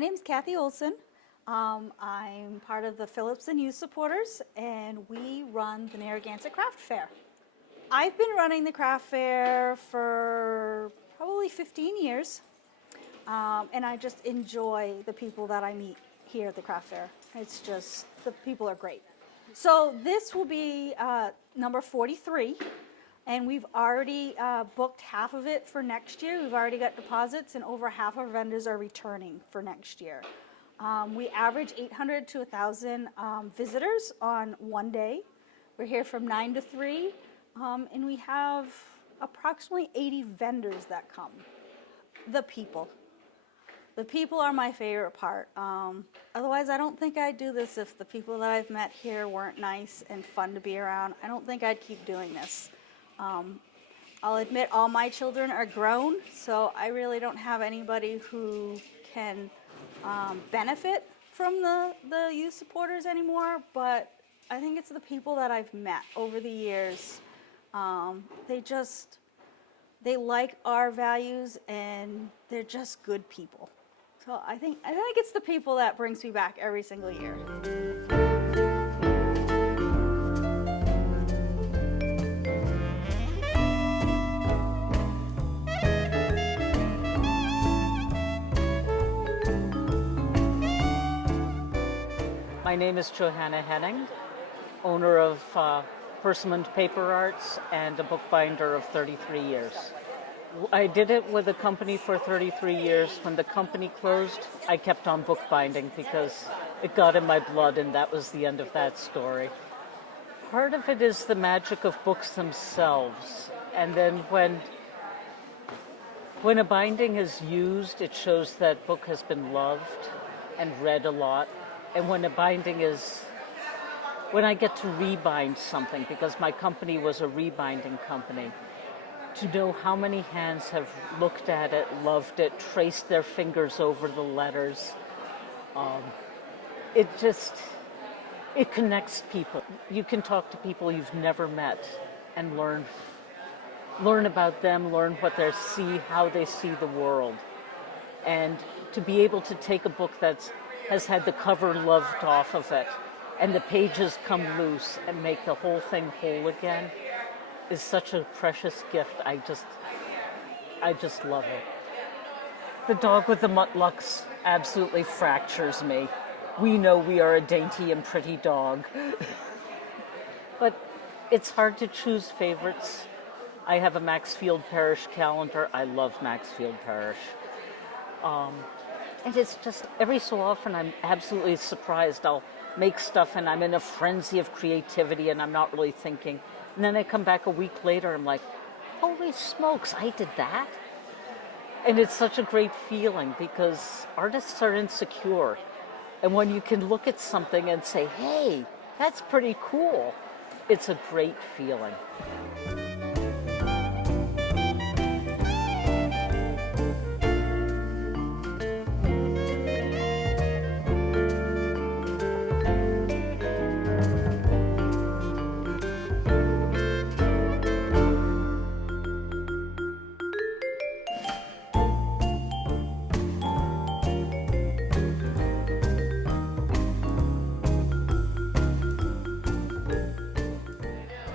name's Kathy Olson. I'm part of the Phillips and Youth Supporters, and we run the Narragansett Craft Fair. I've been running the craft fair for probably 15 years, and I just enjoy the people that I meet here at the craft fair. It's just, the people are great. So this will be number 43. And we've already booked half of it for next year. We've already got deposits, and over half our vendors are returning for next year. We average 800 to 1,000 visitors on one day. We're here from 9 to 3, and we have approximately 80 vendors that come. The people. The people are my favorite part. Otherwise, I don't think I'd do this if the people that I've met here weren't nice and fun to be around. I don't think I'd keep doing this. I'll admit all my children are grown, so I really don't have anybody who can benefit from the youth supporters anymore, but I think it's the people that I've met over the years. They like our values, and they're just good people. So I think it's the people that brings me back every single year. My name is Johanna Henning, owner of Persimmon Paper Arts and a bookbinder of 33 years. I did it with a company for 33 years. When the company closed, I kept on bookbinding because it got in my blood, and that was the end of that story. Part of it is the magic of books themselves, and then when a binding is used, it shows that book has been loved and read a lot. And when a binding is, when I get to rebind something, because my company was a rebinding company, to know how many hands have looked at it, loved it, traced their fingers over the letters, it connects people. You can talk to people you've never met and learn about them, learn what they see, how they see the world. And to be able to take a book that's has had the cover loved off of it, and the pages come loose and make the whole thing whole again, is such a precious gift. I just love it. The dog with the mutlux absolutely fractures me. We know we are a dainty and pretty dog. But it's hard to choose favorites. I have a Maxfield Parish calendar. I love Maxfield Parish. And it's just, every so often I'm absolutely surprised. I'll make stuff and I'm in a frenzy of creativity and I'm not really thinking. And then I come back a week later, I'm like, holy smokes, I did that? And it's such a great feeling because artists are insecure. And when you can look at something and say, hey, that's pretty cool, it's a great feeling.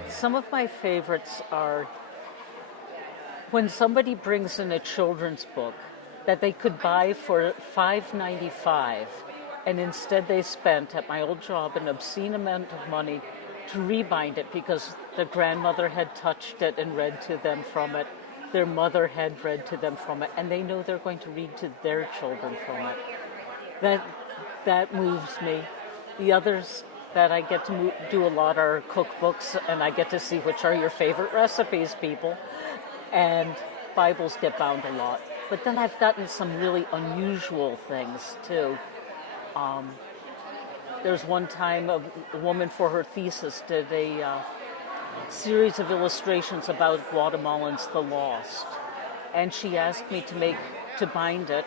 Some of my favorites are when somebody brings in a children's book that they could buy for $5.95, and instead they spent at my old job an obscene amount of money to rebind it because the grandmother had touched it and read to them from it. Their mother had read to them from it, and they know they're going to read to their children from it. That moves me. The others that I get to do a lot are cookbooks, and I get to see which are your favorite recipes, people. And Bibles get bound a lot. But then I've gotten some really unusual things, too. There's one time a woman for her thesis did a series of illustrations about Guatemalans, the lost. And she asked me to bind it,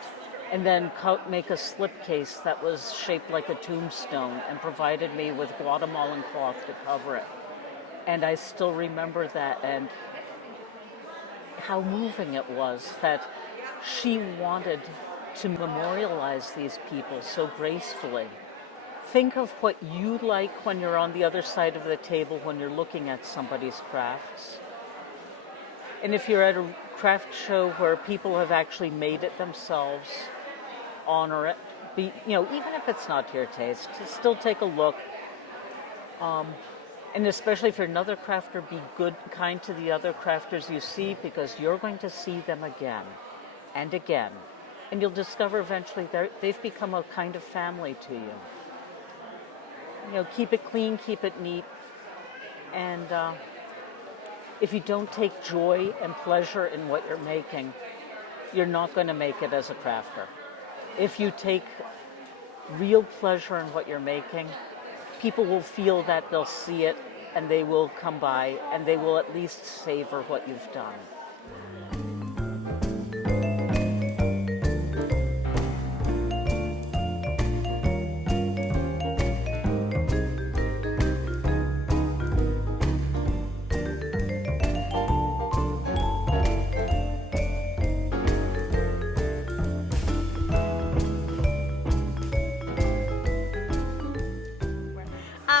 and then make a slipcase that was shaped like a tombstone and provided me with Guatemalan cloth to cover it. And I still remember that and how moving it was that she wanted to memorialize these people so gracefully. Think of what you like when you're on the other side of the table when you're looking at somebody's crafts. And if you're at a craft show where people have actually made it themselves, honor it. Even if it's not to your taste, still take a look. And especially if you're another crafter, be good, kind to the other crafters you see, because you're going to see them again and again. And you'll discover eventually they've become a kind of family to you. Keep it clean, keep it neat. And if you don't take joy and pleasure in what you're making, you're not going to make it as a crafter. If you take real pleasure in what you're making, people will feel that, they'll see it, and they will come by, and they will at least savor what you've done.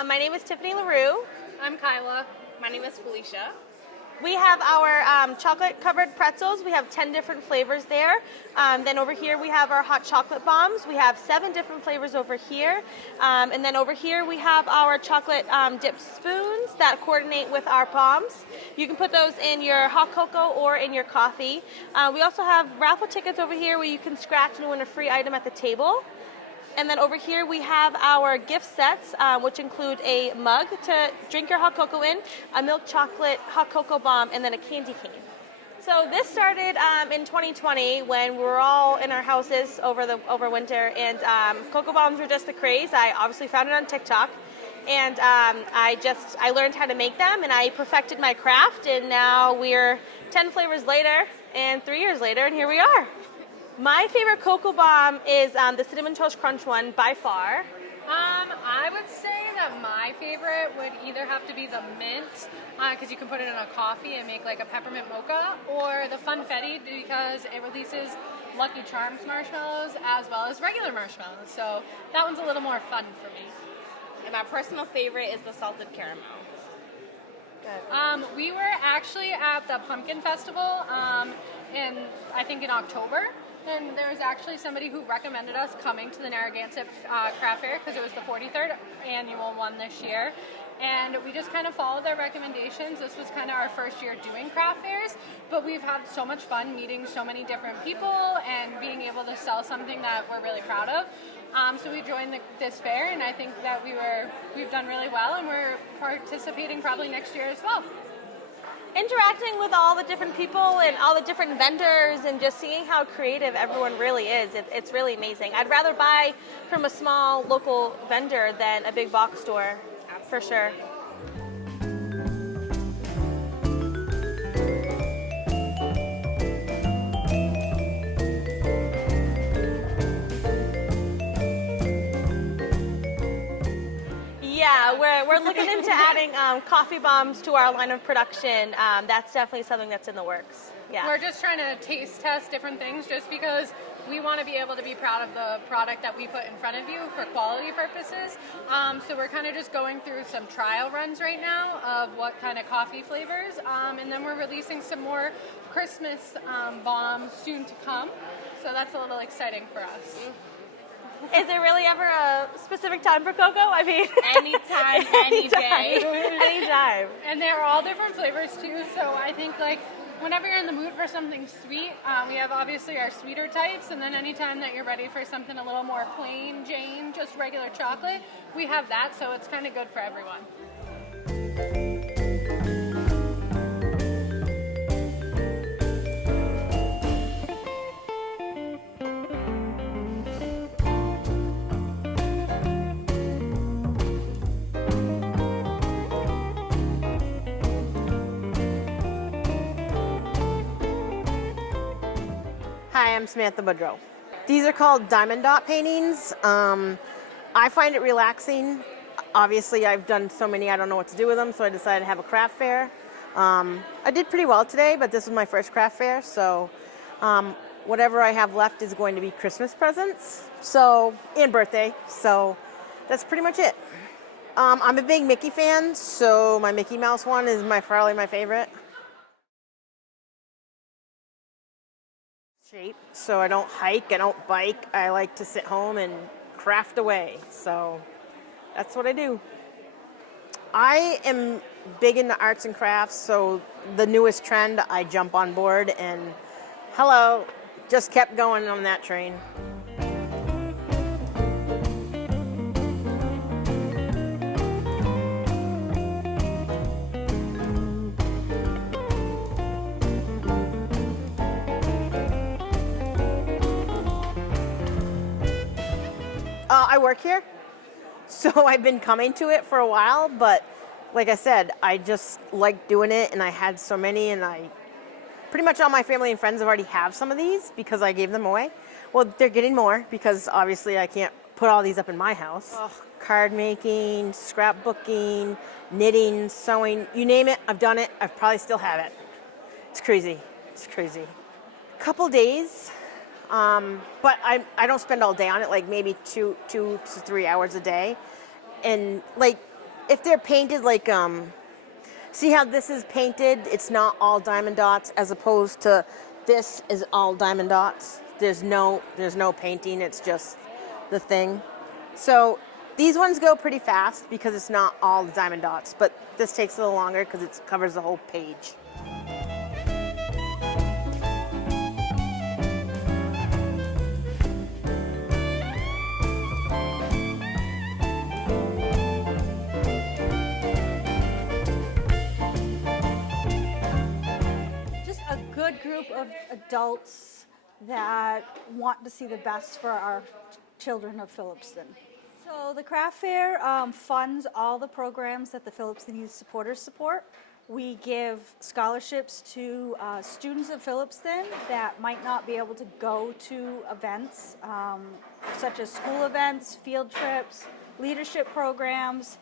My name is Tiffany LaRue. I'm Kyla. My name is Felicia. We have our chocolate-covered pretzels. We have 10 different flavors there. Then over here we have our hot chocolate bombs. We have 7 different flavors over here. And then over here we have our chocolate dipped spoons that coordinate with our bombs. You can put those in your hot cocoa or in your coffee. We also have raffle tickets over here where you can scratch and win a free item at the table. And then over here we have our gift sets, which include a mug to drink your hot cocoa in, a milk chocolate hot cocoa bomb, and then a candy cane. So this started in 2020 when we were all in our houses over winter, and cocoa bombs were just the craze. I obviously found it on TikTok, and I learned how to make them, and I perfected my craft, and now we're 10 flavors later and 3 years later, and here we are. My favorite cocoa bomb is the Cinnamon Toast Crunch one by far. I would say that my favorite would either have to be the mint, because you can put it in a coffee and make like a peppermint mocha, or the Funfetti because it releases Lucky Charms marshmallows as well as regular marshmallows. So that one's a little more fun for me. And my personal favorite is the salted caramel. We were actually at the Pumpkin Festival I think in October. And there was actually somebody who recommended us coming to the Narragansett Craft Fair because it was the 43rd annual one this year. And we just kind of followed their recommendations. This was kind of our first year doing craft fairs, but we've had so much fun meeting so many different people and being able to sell something that we're really proud of. So we joined this fair, and I think that we've done really well, and we're participating probably next year as well. Interacting with all the different people and all the different vendors and just seeing how creative everyone really is, it's really amazing. I'd rather buy from a small local vendor than a big box store, for sure. Yeah, we're looking into adding coffee bombs to our line of production. That's definitely something that's in the works. Yeah. We're just trying to taste test different things just because we want to be able to be proud of the product that we put in front of you for quality purposes. So we're kind of just going through some trial runs right now of what kind of coffee flavors. And then we're releasing some more Christmas bombs soon to come. So that's a little exciting for us. Is there really ever a specific time for cocoa? I mean, Anytime, any day. Anytime. And they're all different flavors too. So I think like whenever you're in the mood for something sweet, we have obviously our sweeter types, and then anytime that you're ready for something a little more plain Jane, just regular chocolate, we have that. So it's kind of good for everyone. Hi, I'm Samantha Boudreau. These are called diamond dot paintings. I find it relaxing. Obviously, I've done so many, I don't know what to do with them, so I decided to have a craft fair. I did pretty well today, but this was my first craft fair, so whatever I have left is going to be Christmas presents, so, and birthday. So that's pretty much it. I'm a big Mickey fan, so my Mickey Mouse one is probably my favorite. Shape, so I don't hike, I don't bike. I like to sit home and craft away. So that's what I do. I am big into arts and crafts, so the newest trend, I jump on board and hello, just kept going on that train. I work here, so I've been coming to it for a while, but like I said, I just like doing it, and I had so many, and pretty much all my family and friends already have some of these because I gave them away. Well, they're getting more because obviously I can't put all these up in my house. Card making, scrapbooking, knitting, sewing, you name it, I've done it. I probably still have it. It's crazy. It's crazy. Couple days. But I don't spend all day on it, like maybe 2 to 3 hours a day. And like, if they're painted, like, see how this is painted? It's not all diamond dots, as opposed to this is all diamond dots. There's no painting, it's just the thing. So these ones go pretty fast because it's not all the diamond dots, but this takes a little longer because it covers the whole page. Good group of adults that want to see the best for our children of Phillipston. So the craft fair funds all the programs that the Phillipston Youth Supporters support. We give scholarships to students of Phillipston that might not be able to go to events, such as school events, field trips, leadership programs.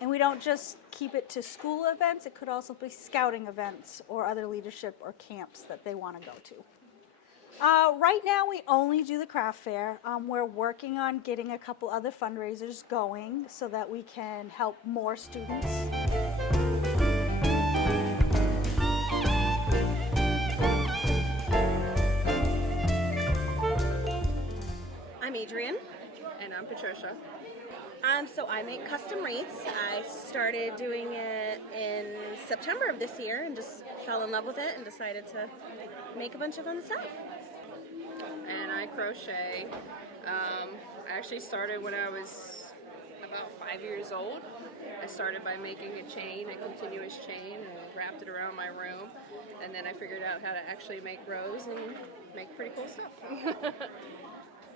And we don't just keep it to school events, it could also be scouting events or other leadership or camps that they want to go to. Right now we only do the craft fair. We're working on getting a couple other fundraisers going so that we can help more students. I'm Adrienne. And I'm Patricia. So I make custom wreaths. I started doing it in September of this year and just fell in love with it and decided to make a bunch of fun stuff. And I crochet. I actually started when I was about 5 years old. I started by making a chain, a continuous chain, and wrapped it around my room. And then I figured out how to actually make rows and make pretty cool stuff.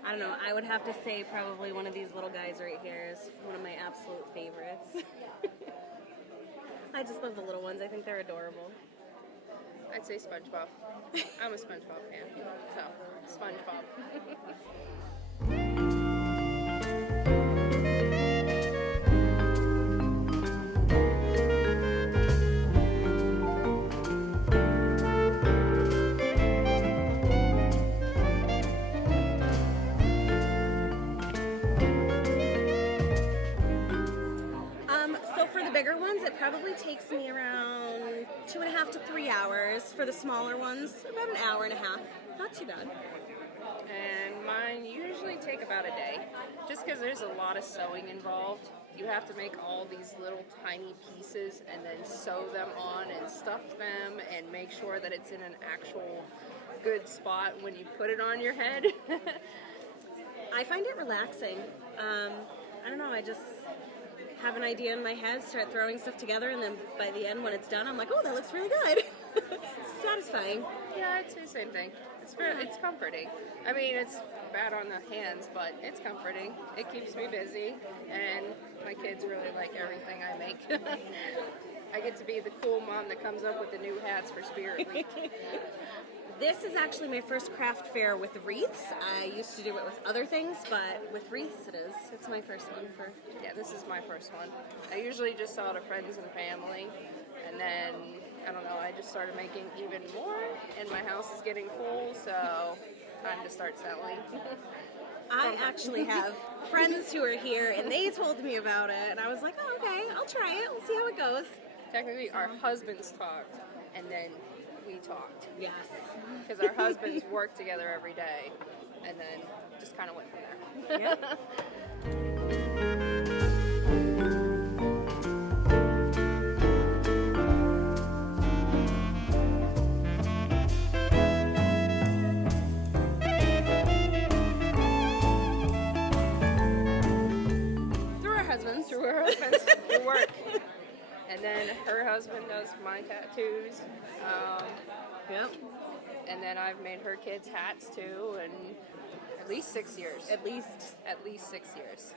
I don't know, I would have to say probably one of these little guys right here is one of my absolute favorites. I just love the little ones. I think they're adorable. I'd say SpongeBob. I'm a SpongeBob fan, so SpongeBob. Bigger ones, it probably takes me around 2.5 to 3 hours. For the smaller ones, about an hour and a half. Not too bad. And mine usually take about a day, just because there's a lot of sewing involved. You have to make all these little tiny pieces and then sew them on and stuff them and make sure that it's in an actual good spot when you put it on your head. I find it relaxing. I don't know, I just have an idea in my head, start throwing stuff together, and then by the end when it's done, I'm like, oh, that looks really good. Satisfying. Yeah, I'd say the same thing. It's comforting. I mean, it's bad on the hands, but it's comforting. It keeps me busy, and my kids really like everything I make. I get to be the cool mom that comes up with the new hats for Spirit Week. This is actually my first craft fair with wreaths. I used to do it with other things, but with wreaths it is. It's my first one for... Yeah, this is my first one. I usually just sell to friends and family, and then, I don't know, I I just started making even more, and my house is getting full, so time to start selling. I actually have friends who are here, and they told me about it, and I was like, oh, okay, I'll try it. We'll see how it goes. Technically, our husbands talked, and then we talked. Yes. Because our husbands work together every day, and then just kind of went from there. Yep. Through our husbands. Through her husband's work. And then her husband does my tattoos. Yep. And then I've made her kids hats too, and at least 6 years. At least. At least 6 years.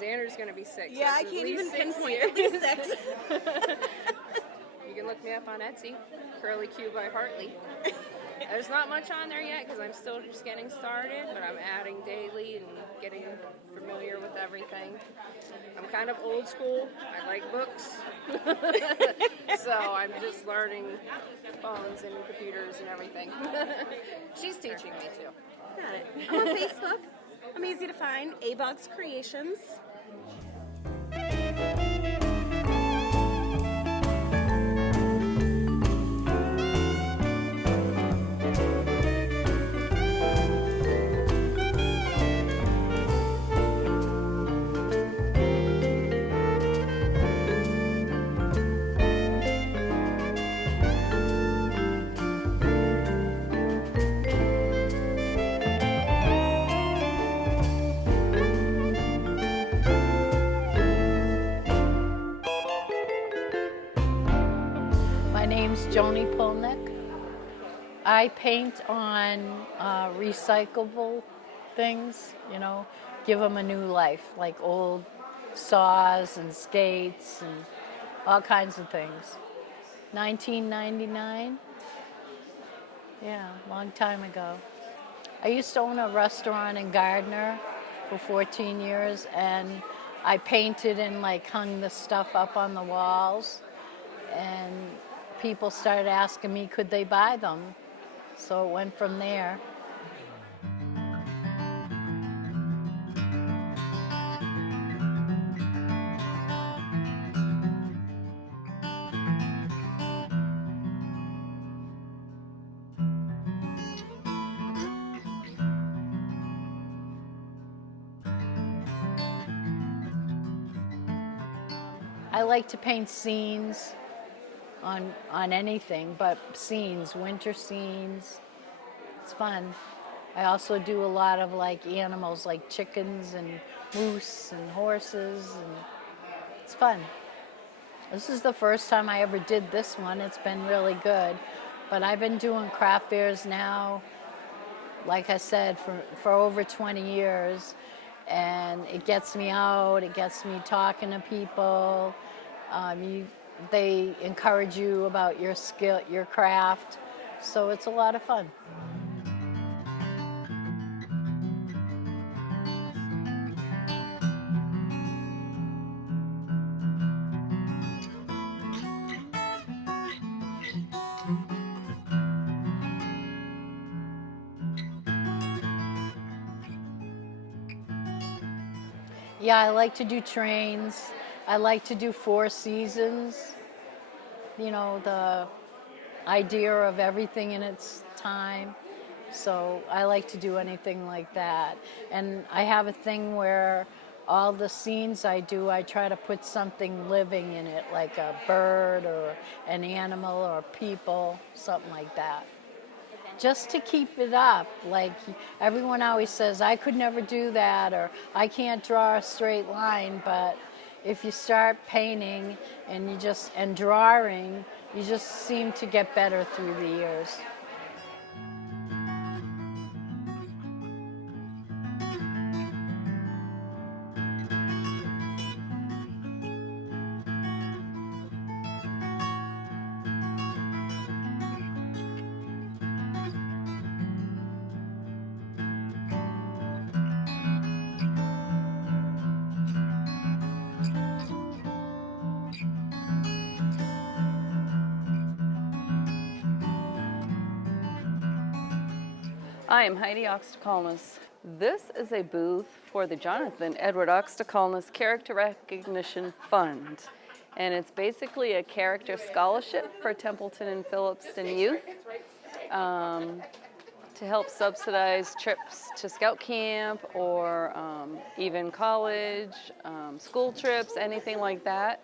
Xander's gonna be 6. Yeah, so I it's can't at even least 6 pinpoint. years. At least 6. You can look me up on Etsy, Curly Q by Hartley. There's not much on there yet because I'm still just getting started, but I'm adding daily and getting familiar with everything. I'm kind of old school. I like books. So I'm just learning phones and computers and everything. She's teaching me too. Got it. I'm on Facebook. I'm easy to find. A-Bugs Creations. My name's Joni Polnick. I paint on recyclable things, you know, give them a new life, like old saws and skates and all kinds of things. 1999? Yeah, long time ago. I used to own a restaurant in Gardner for 14 years, and I painted and like hung the stuff up on the walls, and people started asking me could they buy them, so it went from there. I like to paint scenes on anything, but scenes, winter scenes. It's fun. I also do a lot of like animals, like chickens and moose and horses, and it's fun. This is the first time I ever did this one. It's been really good, but I've been doing craft fairs now, like I said, for over 20 years, and it gets me out, it gets me talking to people. They encourage you about your skill, your craft, so it's a lot of fun. Yeah, I like to do trains. I like to do 4 seasons. You know, the idea of everything in its time. So I like to do anything like that. And I have a thing where all the scenes I do, I try to put something living in it, like a bird or an animal or people, something like that. Just to keep it up. Like everyone always says, I could never do that, or I can't draw a straight line, but if you start painting and drawing, you just seem to get better through the years. I am Heidi Oxtacolnis. This is a booth for the Jonathan Edward Oxtacolnis Character Recognition Fund. And it's basically a character scholarship for Templeton and Phillipston youth to help subsidize trips to scout camp or even college, school trips, anything like that.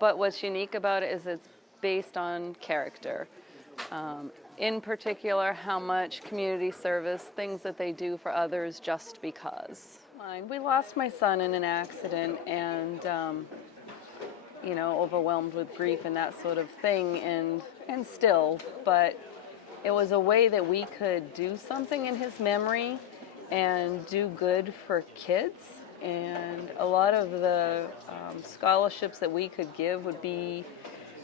But what's unique about it is it's based on character. In particular, how much community service, things that they do for others just because. We lost my son in an accident and, you know, overwhelmed with grief and that sort of thing, and still, but it was a way that we could do something in his memory and do good for kids. And a lot of the scholarships that we could give would be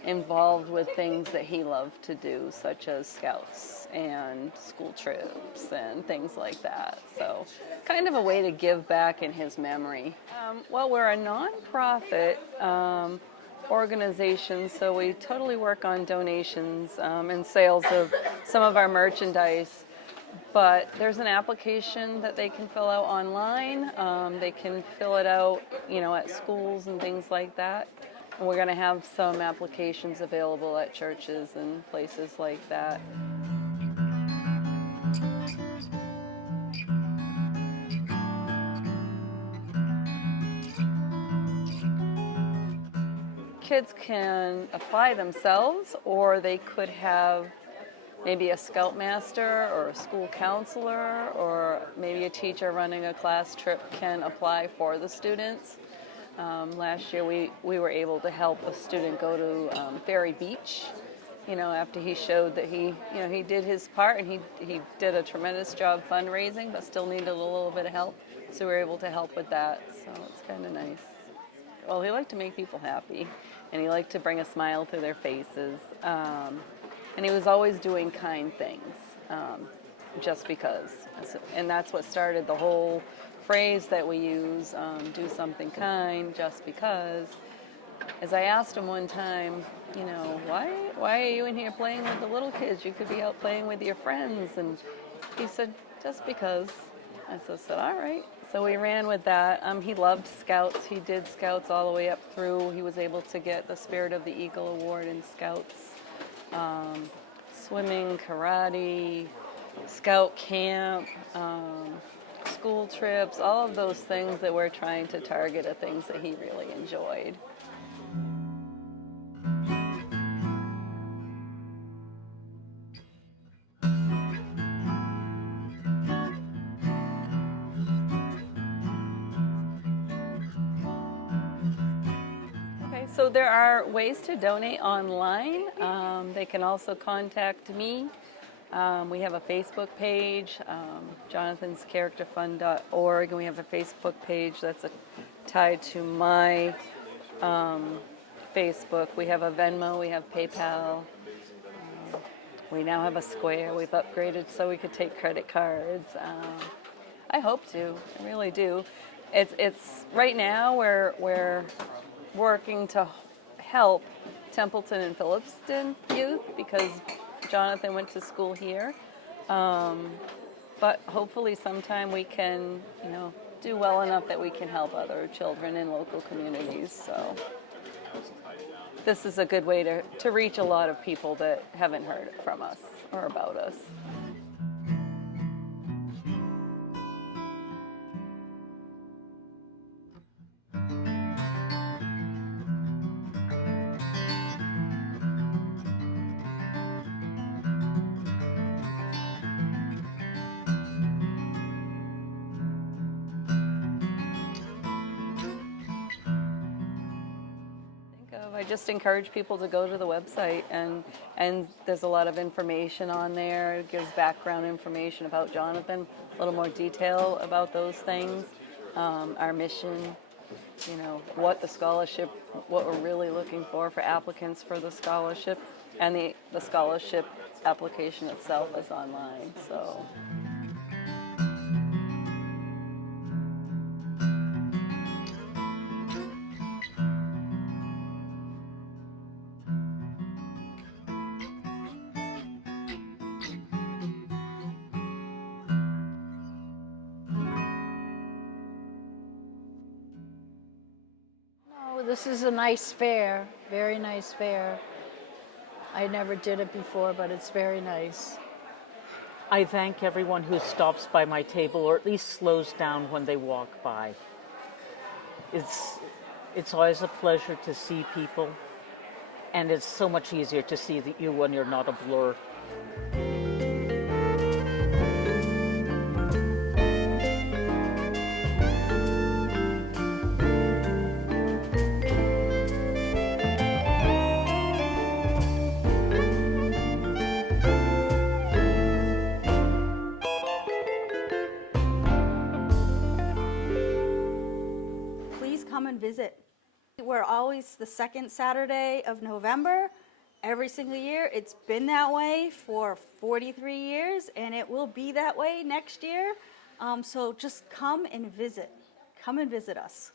involved with things that he loved to do, such as scouts and school trips and things like that. So kind of a way to give back in his memory. Well, we're a nonprofit organization, so we totally work on donations and sales of some of our merchandise. But there's an application that they can fill out online. They can fill it out, you know, at schools and things like that. And we're going to have some applications available at churches and places like that. Kids can apply themselves, or they could have maybe a scoutmaster or a school counselor, or maybe a teacher running a class trip can apply for the students. Last year we were able to help a student go to Ferry Beach, you know, after he showed that he did his part, and he did a tremendous job fundraising, but still needed a little bit of help. So we were able to help with that, so it's kind of nice. Well, he liked to make people happy, and he liked to bring a smile to their faces. And he was always doing kind things, just because. And that's what started the whole phrase that we use, do something kind just because. As I asked him one time, you know, why are you in here playing with the little kids? You could be out playing with your friends. And he said, just because. I said, all right. So we ran with that. He loved Scouts. He did Scouts all the way up through. He was able to get the Spirit of the Eagle Award in Scouts. Swimming, karate, Scout camp, school trips, all of those things that we're trying to target are things that he really enjoyed. Okay, so there are ways to donate online. They can also contact me. We have a Facebook page, jonathanscharacterfund.org, and we have a Facebook page that's tied to my Facebook. We have a Venmo, we have PayPal. We now have a Square. We've upgraded so we could take credit cards. I hope to. I really do. It's right now we're working to help Templeton and Phillipston youth because Jonathan went to school here. But hopefully sometime we can, you know, do well enough that we can help other children in local communities. So this is a good way to reach a lot of people that haven't heard from us or about us. I just encourage people to go to the website, and there's a lot of information on there. It gives background information about Jonathan, a little more detail about those things, our mission, you know, what the scholarship, what we're really looking for applicants for the scholarship, and the scholarship application itself is online. So. this is a nice fair, very nice fair. I never did it before, but it's very nice. I thank everyone who stops by my table or at least slows down when they walk by. It's always a pleasure to see people, and it's so much easier to see you when you're not a blur. Please come and visit. We're always the second Saturday of November every single year. It's been that way for 43 years, and it will be that way next year. So just come and visit. Come and visit us.